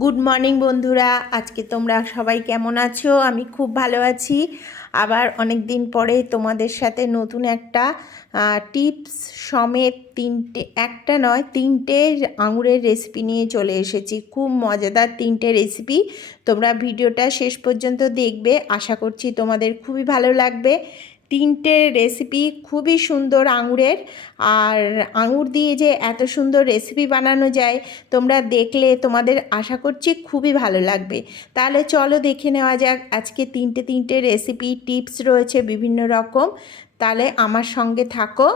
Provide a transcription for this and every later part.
Good morning বন্ধুরা। আজকে তোমরা সবাই কেমন আছো? আমি খুব ভালো আছি। আবার অনেক দিন পরে তোমাদের সাথে নতুন একটা টিপস সমেত তিনটে, একটা নয়, তিনটে আঙুরের রেসিপি নিয়ে চলে এসেছি। খুব মজাদার তিনটে রেসিপি তোমরা ভিডিওটা শেষ পর্যন্ত দেখবে। আশা করছি তোমাদের খুবই ভালো লাগবে। তিনটে রেসিপি খুবই সুন্দর আঙুরের। আর আঙুর দিয়ে যে এত সুন্দর রেসিপি বানানো যায়, তোমরা দেখলে তোমাদের আশা করছি খুবই ভালো লাগবে। তাহলে চলো দেখে নেওয়া যাক, আজকে তিনটে তিনটে রেসিপি টিপস রয়েছে বিভিন্ন রকম। তাহলে আমার সঙ্গে থাকো।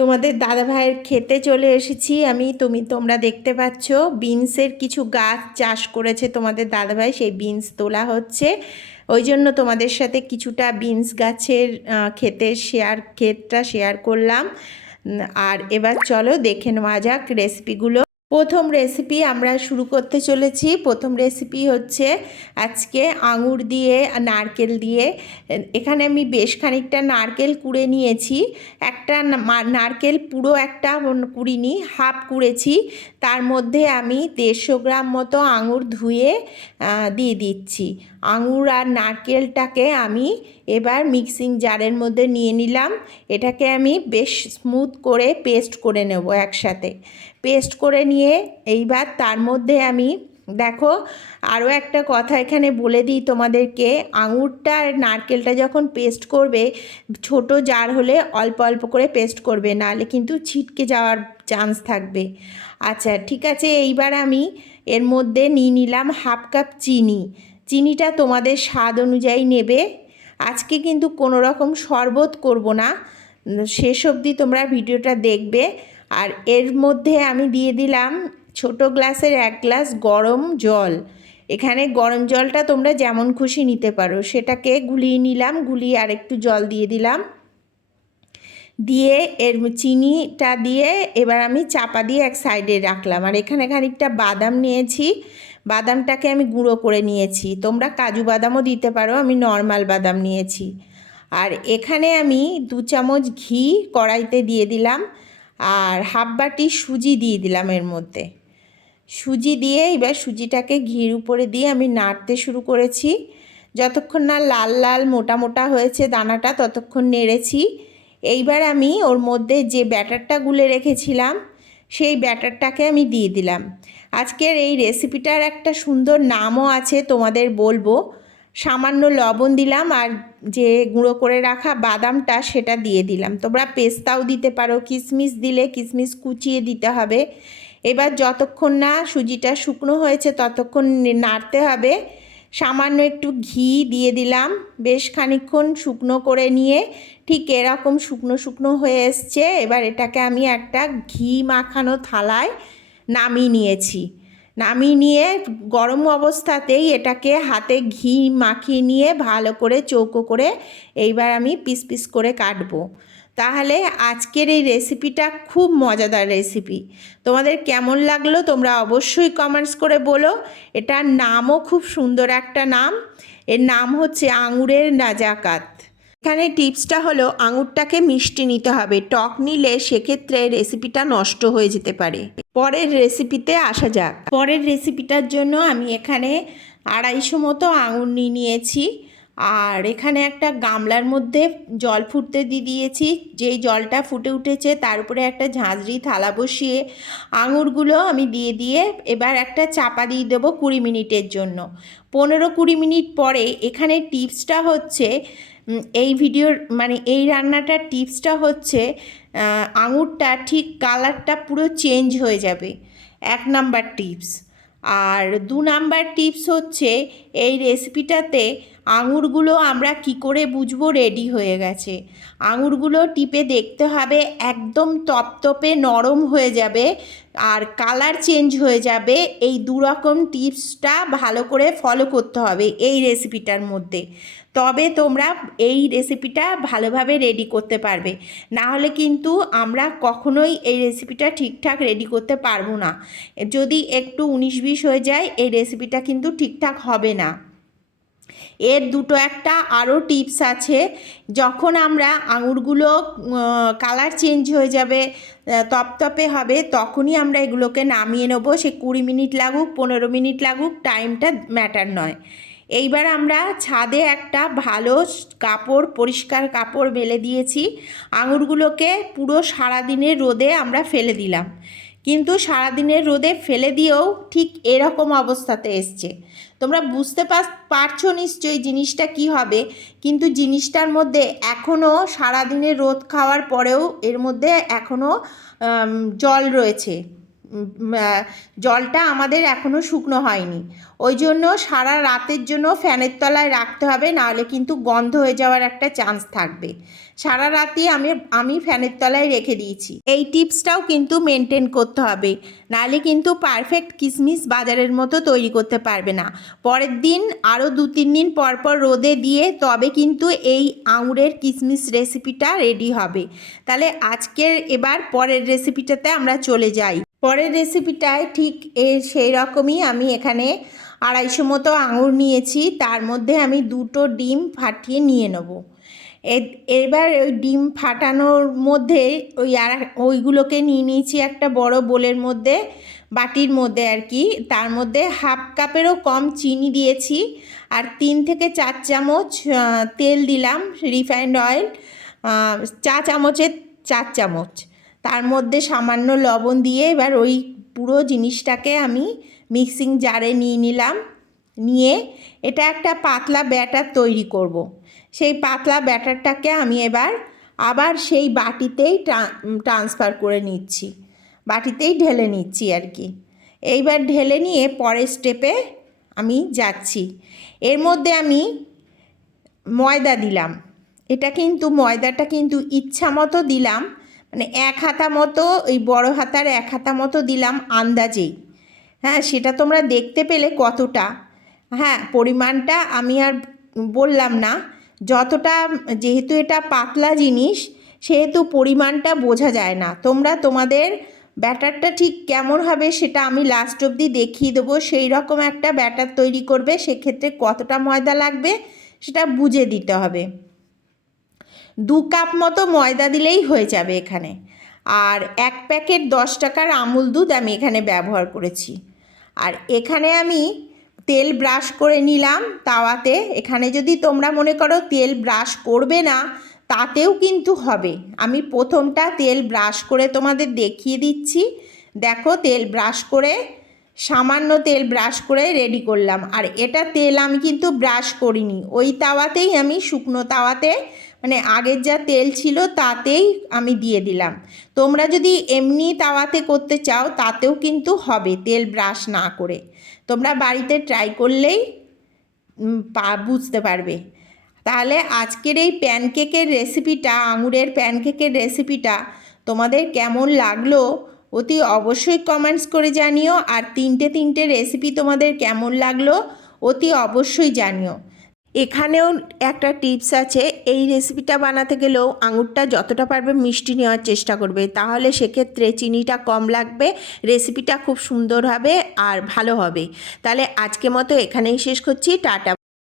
তোমাদের দাদা ভাইয়ের খেতে চলে এসেছি আমি। তুমি, তোমরা দেখতে পাচ্ছ, বিনসের কিছু গাছ চাষ করেছে তোমাদের দাদা ভাই সেই বিনস তোলা হচ্ছে। ওই জন্য তোমাদের সাথে কিছুটা বিনস গাছের খেতে শেয়ার, ক্ষেতটা শেয়ার করলাম। আর এবার চলো দেখে নেওয়া যাক রেসিপিগুলো। প্রথম রেসিপি আমরা শুরু করতে চলেছি। প্রথম রেসিপি হচ্ছে আজকে আঙুর দিয়ে, নারকেল দিয়ে। এখানে আমি বেশ খানিকটা নারকেল কুড়ে নিয়েছি। একটা নারকেল পুরো একটা কুড়িনি, হাফ কুড়েছি। তার মধ্যে আমি দেড়শো গ্রাম মতো আঙুর ধুয়ে দিয়ে দিচ্ছি। আঙুর আর নারকেলটাকে আমি এবার মিক্সিং জারের মধ্যে নিয়ে নিলাম। এটাকে আমি বেশ স্মুথ করে পেস্ট করে নেব একসাথে। পেস্ট করে নিয়ে এইবার তার মধ্যে আমি, দেখো, আরও একটা কথা এখানে বলে দিই তোমাদেরকে। আঙুরটা আর নারকেলটা যখন পেস্ট করবে, ছোট জার হলে অল্প অল্প করে পেস্ট করবে, নাহলে কিন্তু ছিটকে যাওয়ার চান্স থাকবে। আচ্ছা ঠিক আছে, এইবার আমি এর মধ্যে নিয়ে নিলাম হাফ কাপ চিনি। চিনিটা তোমাদের স্বাদ অনুযায়ী নেবে। আজকে কিন্তু কোনো রকম শরবত করব না। শেষ অবধি তোমরা ভিডিওটা দেখবে। আর এর মধ্যে আমি দিয়ে দিলাম ছোট গ্লাসের এক গ্লাস গরম জল। এখানে গরম জলটা তোমরা যেমন খুশি নিতে পারো। সেটাকে গুলিয়ে নিলাম, গুলিয়ে আর একটু জল দিয়ে দিলাম। দিয়ে এর চিনিটা দিয়ে এবার আমি চাপা দিয়ে এক সাইডে রাখলাম। আর এখানে খানিকটা বাদাম নিয়েছি। বাদামটাকে আমি গুঁড়ো করে নিয়েছি। তোমরা কাজু বাদামও দিতে পারো, আমি নর্মাল বাদাম নিয়েছি। আর এখানে আমি দু চামচ ঘি কড়াইতে দিয়ে দিলাম। আর হাফ বাটি সুজি দিয়ে দিলাম এর মধ্যে। সুজি দিয়ে এবার সুজিটাকে ঘির উপরে দিয়ে আমি নাড়তে শুরু করেছি। যতক্ষণ না লাল লাল মোটা মোটা হয়েছে দানাটা, ততক্ষণ নেড়েছি। এইবার আমি ওর মধ্যে যে ব্যাটারটা গুলে রেখেছিলাম, সেই ব্যাটারটাকে আমি দিয়ে দিলাম। আজকের এই রেসিপিটার একটা সুন্দর নামও আছে তোমাদের বলব। সামান্য লবণ দিলাম আর যে গুঁড়ো করে রাখা বাদামটা সেটা দিয়ে দিলাম। তোমরা পেস্তাও দিতে পারো কিশমিশ দিলে কিশমিশ কুচিয়ে দিতে হবে। এবার যতক্ষণ না সুজিটা শুকনো হয়েছে ততক্ষণ নাড়তে হবে। সামান্য একটু ঘি দিয়ে দিলাম। বেশ খানিক্ষণ শুকনো করে নিয়ে ঠিক এরকম শুকনো শুকনো হয়ে এসছে। এবার এটাকে আমি একটা ঘি মাখানো থালায় নামিয়ে নিয়েছি। নামিয়ে নিয়ে গরম অবস্থাতেই এটাকে হাতে ঘি মাখিয়ে নিয়ে ভালো করে চৌকো করে এইবার আমি পিস পিস করে কাটবো। তাহলে আজকের এই রেসিপিটা খুব মজাদার রেসিপি তোমাদের কেমন লাগল তোমরা অবশ্যই কমেন্টস করে বলো। এটার নামও খুব সুন্দর একটা নাম। এর নাম হচ্ছে আঙুরের নাজাকাত। এখানে টিপসটা হলো আঙুরটাকে মিষ্টি নিতে হবে। টক নিলে সেক্ষেত্রে রেসিপিটা নষ্ট হয়ে যেতে পারে। পরের রেসিপিতে আসা যাক। পরের রেসিপিটার জন্য আমি এখানে আড়াইশো মতো আঙুর নিয়ে নিয়েছি। আর এখানে একটা গামলার মধ্যে জল ফুটতে দিয়ে দিয়েছি। যেই জলটা ফুটে উঠেছে তার উপরে একটা ঝাঁঝরি থালা বসিয়ে আঙুরগুলো আমি দিয়ে দিয়ে এবার একটা চাপা দিয়ে দেবো কুড়ি মিনিটের জন্য। পনেরো কুড়ি মিনিট পরে এখানে টিপসটা হচ্ছে এই ভিডিওর মানে এই রান্নাটার টিপসটা হচ্ছে আঙুরটা ঠিক কালারটা পুরো চেঞ্জ হয়ে যাবে। এক নাম্বার টিপস। আর দু নাম্বার টিপস হচ্ছে, এই রেসিপিটাতে আঙুরগুলো আমরা কি করে বুঝব রেডি হয়ে গেছে। আঙুরগুলো টিপে দেখতে হবে, একদম তপতপে নরম হয়ে যাবে আর কালার চেঞ্জ হয়ে যাবে। এই দুরকম টিপসটা ভালো করে ফলো করতে হবে এই রেসিপিটার মধ্যে। তবে তোমরা এই রেসিপিটা ভালোভাবে রেডি করতে পারবে। না হলে কিন্তু আমরা কখনোই এই রেসিপিটা ঠিকঠাক রেডি করতে পারব না। যদি একটু উনিশ বিশ হয়ে যায়, এই রেসিপিটা কিন্তু ঠিকঠাক হবে না। এর দুটো একটা আরও টিপস আছে। যখন আমরা আঙুরগুলো কালার চেঞ্জ হয়ে যাবে তপতপে হবে, তখনই আমরা এগুলোকে নামিয়ে নেব। সে কুড়ি মিনিট লাগুক, পনেরো মিনিট লাগুক, টাইমটা ম্যাটার নয়। এইবার আমরা ছাদে একটা ভালো কাপড়, পরিষ্কার কাপড় মেলে দিয়েছি। আঙুরগুলোকে পুরো সারাদিনের রোদে আমরা ফেলে দিলাম। কিন্তু সারাদিনের রোদে ফেলে দিয়েও ঠিক এরকম অবস্থাতে এসছে। তোমরা বুঝতে পার- পারছ নিশ্চয়ই জিনিসটা কি হবে, কিন্তু জিনিসটার মধ্যে এখনও সারাদিনের রোদ খাওয়ার পরেও এর মধ্যে এখনও জল রয়েছে। জলটা আমাদের এখনও শুকনো হয়নি। ওই জন্য সারা রাতের জন্য ফ্যানের তলায় রাখতে হবে, নাহলে কিন্তু গন্ধ হয়ে যাওয়ার একটা চান্স থাকবে। সারা রাতই আমি আমি ফ্যানের তলায় রেখে দিয়েছি। এই টিপসটাও কিন্তু মেনটেন করতে হবে, নাহলে কিন্তু পারফেক্ট কিশমিশ বাজারের মতো তৈরি করতে পারবে না। পরের দিন আরও দু তিন দিন পর পর রোদে দিয়ে তবে কিন্তু এই আঙুরের কিশমিশ রেসিপিটা রেডি হবে। তাহলে আজকের এবার পরের রেসিপিটাতে আমরা চলে যাই। পরের রেসিপিটায় ঠিক এ সেই রকমই আমি এখানে আড়াইশো মতো আঙুর নিয়েছি। তার মধ্যে আমি দুটো ডিম ফাটিয়ে নিয়ে নেব। এবার ওই ডিম ফাটানোর মধ্যে ওই আর ওইগুলোকে নিয়ে নিয়েছি একটা বড় বোলের মধ্যে, বাটির মধ্যে আর কি। তার মধ্যে হাফ কাপেরও কম চিনি দিয়েছি আর তিন থেকে চার চামচ তেল দিলাম রিফাইন্ড অয়েল চা চামচের চার চামচ। তার মধ্যে সামান্য লবণ দিয়ে এবার ওই পুরো জিনিসটাকে আমি মিক্সিং জারে নিয়ে নিলাম। নিয়ে এটা একটা পাতলা ব্যাটার তৈরি করব। সেই পাতলা ব্যাটারটাকে আমি এবার আবার সেই বাটিতেই ট্রান্সফার করে নিচ্ছি। বাটিতেই ঢেলে নিচ্ছি আর কি। এইবার ঢেলে নিয়ে পরের স্টেপে আমি যাচ্ছি। এর মধ্যে আমি ময়দা দিলাম। এটা কিন্তু, ময়দাটা কিন্তু ইচ্ছা মতো দিলাম। মানে এক হাতা মতো, ওই বড় হাতার এক হাতা মতো দিলাম আন্দাজেই হ্যাঁ সেটা তোমরা দেখতে পেলে কতটা। হ্যাঁ পরিমাণটা আমি আর বললাম না। যতটা, যেহেতু এটা পাতলা জিনিস, সেহেতু পরিমাণটা বোঝা যায় না। তোমরা তোমাদের ব্যাটারটা ঠিক কেমন হবে সেটা আমি লাস্ট অবধি দেখিয়ে দেবো। সেই রকম একটা ব্যাটার তৈরি করবে, সেক্ষেত্রে কতটা ময়দা লাগবে সেটা বুঝে দিতে হবে। দু কাপ মতো ময়দা দিলেই হয়ে যাবে এখানে। আর এক প্যাকেট দশ টাকার আমুল দুধ আমি এখানে ব্যবহার করেছি। আর এখানে আমি তেল ব্রাশ করে নিলাম তাওয়াতে। এখানে যদি তোমরা মনে করো তেল ব্রাশ করবে না, তাতেও কিন্তু হবে। আমি প্রথমটা তেল ব্রাশ করে তোমাদের দেখিয়ে দিচ্ছি। দেখো তেল ব্রাশ করে, সামান্য তেল ব্রাশ করে রেডি করলাম। আর এটা তেল আমি কিন্তু ব্রাশ করিনি। ওই তাওয়াতেই আমি শুকনো তাওয়াতে মানে আগের যা তেল ছিল তাতেই আমি দিয়ে দিলাম। তোমরা যদি এমনি তাওয়াতে করতে চাও, তাতেও কিন্তু হবে তেল ব্রাশ না করে। তোমরা বাড়িতে ট্রাই করলেই পা, বুঝতে পারবে। তাহলে আজকের এই প্যানকেকের রেসিপিটা আঙুরের প্যানকেকের রেসিপিটা তোমাদের কেমন লাগল অতি অবশ্যই কমেন্টস করে জানিও। আর তিনটে তিনটে রেসিপি তোমাদের কেমন লাগল অতি অবশ্যই জানিও। এখানেও একটা টিপস আছে, এই রেসিপিটা বানাতে গেলেও আঙুরটা যতটা পারবে মিষ্টি নেওয়ার চেষ্টা করবে। তাহলে সেক্ষেত্রে চিনিটা কম লাগবে রেসিপিটা খুব সুন্দর হবে আর ভালো হবে। তাহলে আজকে মতো এখানেই শেষ করছি, টাটা।